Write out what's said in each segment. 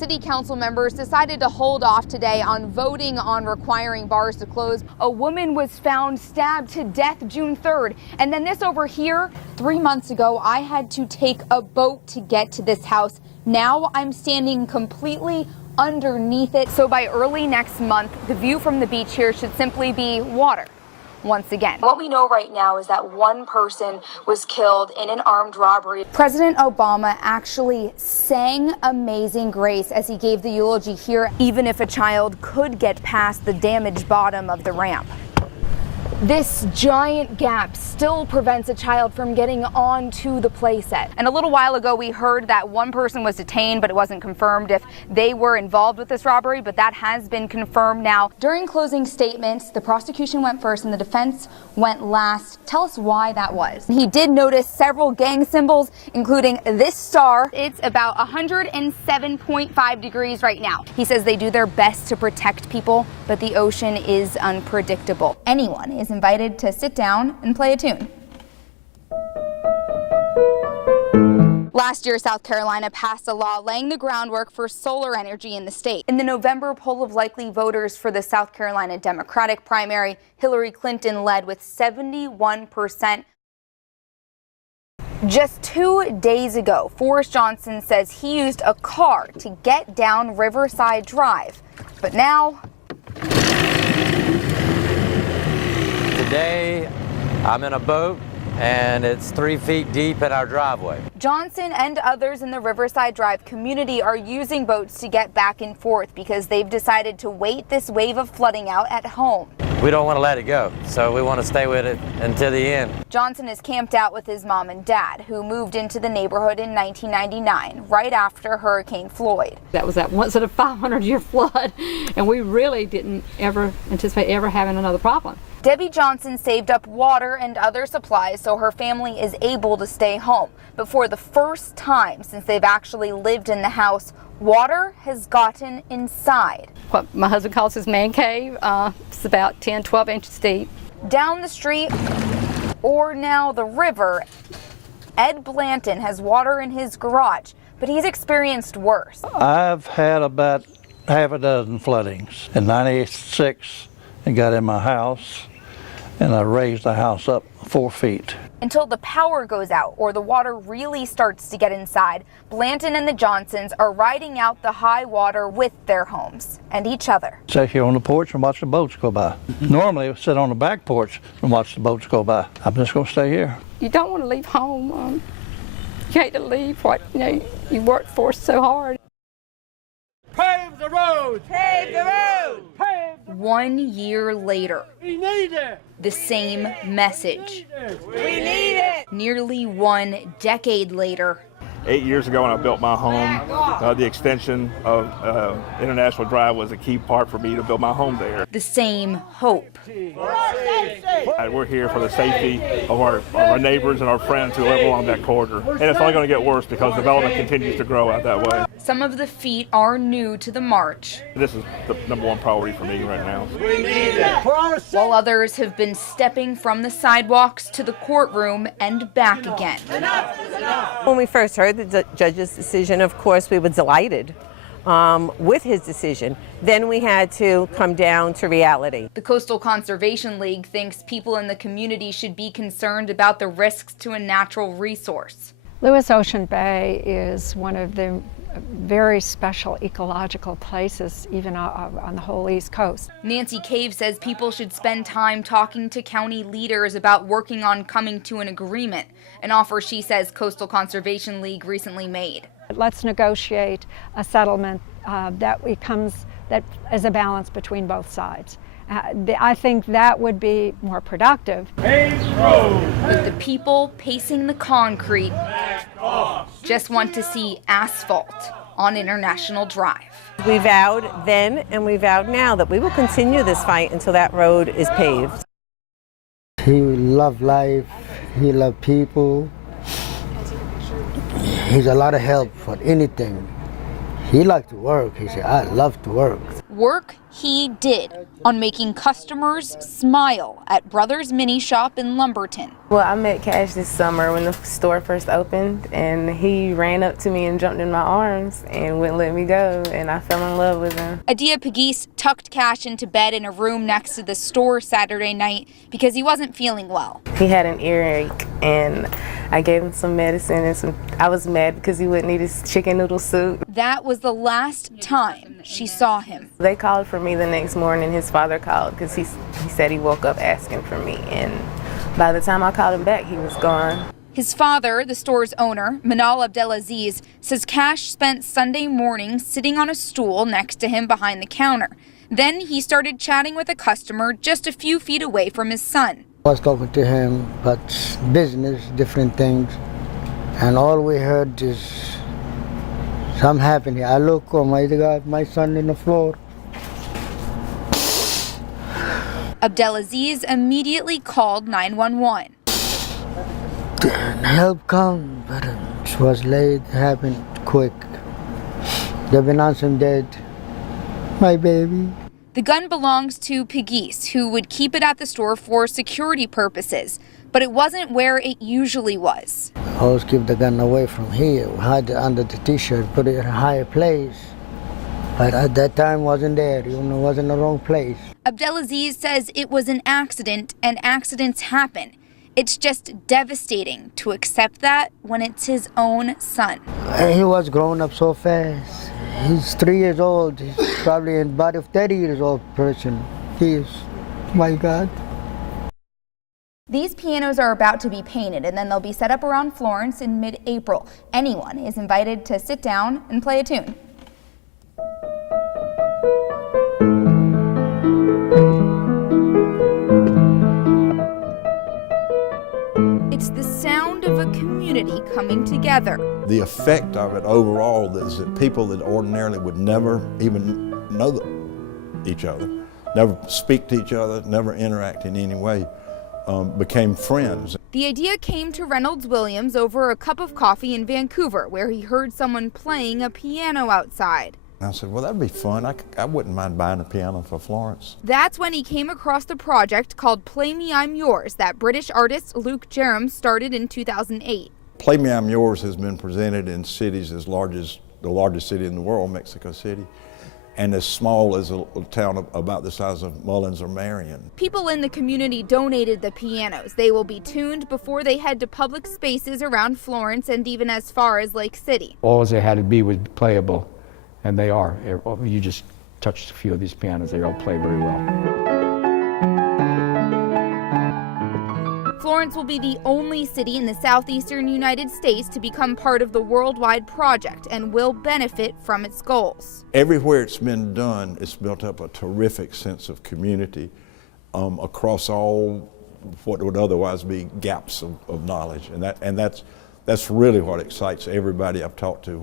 city council members decided to hold off today on voting on requiring bars to close. A woman was found stabbed to death June 3rd. And then this over here, 3 months ago, I had to take a boat to get to this house. Now I'm standing completely underneath it. So by early next month, the view from the beach here should simply be water. Once again. What we know right now is that one person was killed in an armed robbery. President Obama actually sang Amazing Grace as he gave the eulogy here, even if a child could get past the damaged bottom of the ramp. This giant gap still prevents a child from getting onto the playset. And a little while ago, we heard that one person was detained, but it wasn't confirmed if they were involved with this robbery, but that has been confirmed now. During closing statements, the prosecution went first and the defense went last. Tell us why that was. He did notice several gang symbols, including this star. It's about 107.5 degrees right now. He says they do their best to protect people, but the ocean is unpredictable. Anyone is invited to sit down and play a tune. Last year, South Carolina passed a law laying the groundwork for solar energy in the state. In the November poll of likely voters for the South Carolina Democratic primary, Hillary Clinton led with 71%. Just 2 days ago, Forrest Johnson says he used a car to get down Riverside Drive. But now, today, I'm in a boat and it's 3 feet deep in our driveway. Johnson and others in the Riverside Drive community are using boats to get back and forth because they've decided to wait this wave of flooding out at home. We don't want to let it go, so we want to stay with it until the end. Johnson is camped out with his mom and dad, who moved into the neighborhood in 1999, right after Hurricane Floyd. That was that once in a 500-year flood, and we really didn't ever anticipate ever having another problem. Debbie Johnson saved up water and other supplies so her family is able to stay home. But for the first time since they've actually lived in the house, water has gotten inside. What my husband calls his man cave, it's about 10, 12 inches deep. Down the street, or now the river, Ed Blanton has water in his garage, but he's experienced worse. I've had about half a dozen floodings. In '96, it got in my house, and I raised the house up 4 feet. Until the power goes out or the water really starts to get inside, Blanton and the Johnsons are riding out the high water with their homes and each other. Sit here on the porch and watch the boats go by. Normally, I sit on the back porch and watch the boats go by. I'm just going to stay here. You don't want to leave home. You hate to leave what you worked for so hard. Pave the road! Pave the road! Pave the 1 year later, We need it! the same message. We need it! Nearly 1 decade later, 8 years ago when I built my home, the extension of International Drive was a key part for me to build my home there. the same hope. We're here for the safety of our neighbors and our friends who live along that corridor. And it's only going to get worse because development continues to grow out that way. Some of the feet are new to the march, This is the #1 priority for me right now. We need it! For our safety! while others have been stepping from the sidewalks to the courtroom and back again. When we first heard the judge's decision, of course, we were delighted with his decision. Then we had to come down to reality. The Coastal Conservation League thinks people in the community should be concerned about the risks to a natural resource. Lewis Ocean Bay is one of the very special ecological places, even on the whole East Coast. Nancy Cave says people should spend time talking to county leaders about working on coming to an agreement, an offer she says Coastal Conservation League recently made. Let's negotiate a settlement that is a balance between both sides. I think that would be more productive. Pave the road! But the people pacing the concrete just want to see asphalt on International Drive. We vowed then and we vowed now that we will continue this fight until that road is paved. He loved life, he loved people. He's a lot of help for anything. He liked to work. He said, I love to work. Work he did on making customers smile at Brothers Mini Shop in Lumberton. Well, I met Cash this summer when the store first opened, and he ran up to me and jumped in my arms and wouldn't let me go, and I fell in love with him. Adia Pegues tucked Cash into bed in a room next to the store Saturday night because he wasn't feeling well. He had an earache, and I gave him some medicine, and I was mad because he wouldn't eat his chicken noodle soup. That was the last time she saw him. They called for me the next morning. His father called because he said he woke up asking for me, and by the time I called him back, he was gone. His father, the store's owner, Manal Abdelaziz, says Cash spent Sunday morning sitting on a stool next to him behind the counter. Then he started chatting with a customer just a few feet away from his son. I was talking to him about business, different things, and all we heard is something happening. I look, oh my God, my son in the floor. Abdelaziz immediately called 911. Help come, but it was late, it happened quick. They've been on some dead. My baby. The gun belongs to Pegues, who would keep it at the store for security purposes, but it wasn't where it usually was. I always keep the gun away from here, hide it under the t-shirt, put it in a higher place. But at that time wasn't there, it was in the wrong place. Abdelaziz says it was an accident and accidents happen. It's just devastating to accept that when it's his own son. And he was growing up so fast. He's 3 years old. He's probably in the body of 30 years old person. He is, my God. These pianos are about to be painted and then they'll be set up around Florence in mid-April. Anyone is invited to sit down and play a tune. It's the sound of a community coming together. The effect of it overall is that people that ordinarily would never even know each other, never speak to each other, never interact in any way, became friends. The idea came to Reynolds Williams over a cup of coffee in Vancouver, where he heard someone playing a piano outside. I said, well, that'd be fun. I wouldn't mind buying a piano for Florence. That's when he came across the project called Play Me I'm Yours that British artist Luke Jerram started in 2008. Play Me I'm Yours has been presented in cities as large as the largest city in the world, Mexico City, and as small as a town about the size of Mullins or Marion. People in the community donated the pianos. They will be tuned before they head to public spaces around Florence and even as far as Lake City. All they had to be was playable. And they are. You just touched a few of these pianos, they all play very well. Florence will be the only city in the southeastern United States to become part of the worldwide project and will benefit from its goals. Everywhere it's been done, it's built up a terrific sense of community across all what would otherwise be gaps of knowledge. And that's really what excites everybody I've talked to.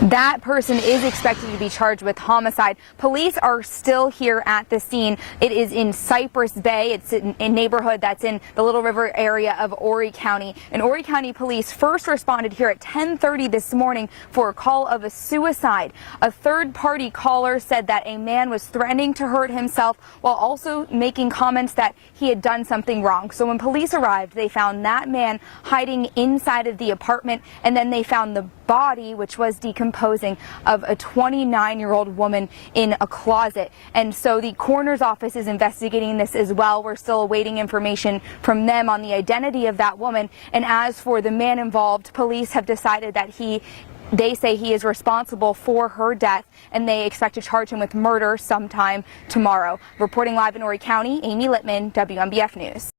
That person is expected to be charged with homicide. Police are still here at the scene. It is in Cypress Bay. It's in a neighborhood that's in the Little River area of Horry County. And Horry County police first responded here at 10:30 this morning for a call of a suicide. A third-party caller said that a man was threatening to hurt himself while also making comments that he had done something wrong. So when police arrived, they found that man hiding inside of the apartment, and then they found the body, which was decomposing, of a 29-year-old woman in a closet. And so the coroner's office is investigating this as well. We're still awaiting information from them on the identity of that woman. And as for the man involved, police have decided that they say he is responsible for her death, and they expect to charge him with murder sometime tomorrow. Reporting live in Horry County, Amy Lipman, WMBF News.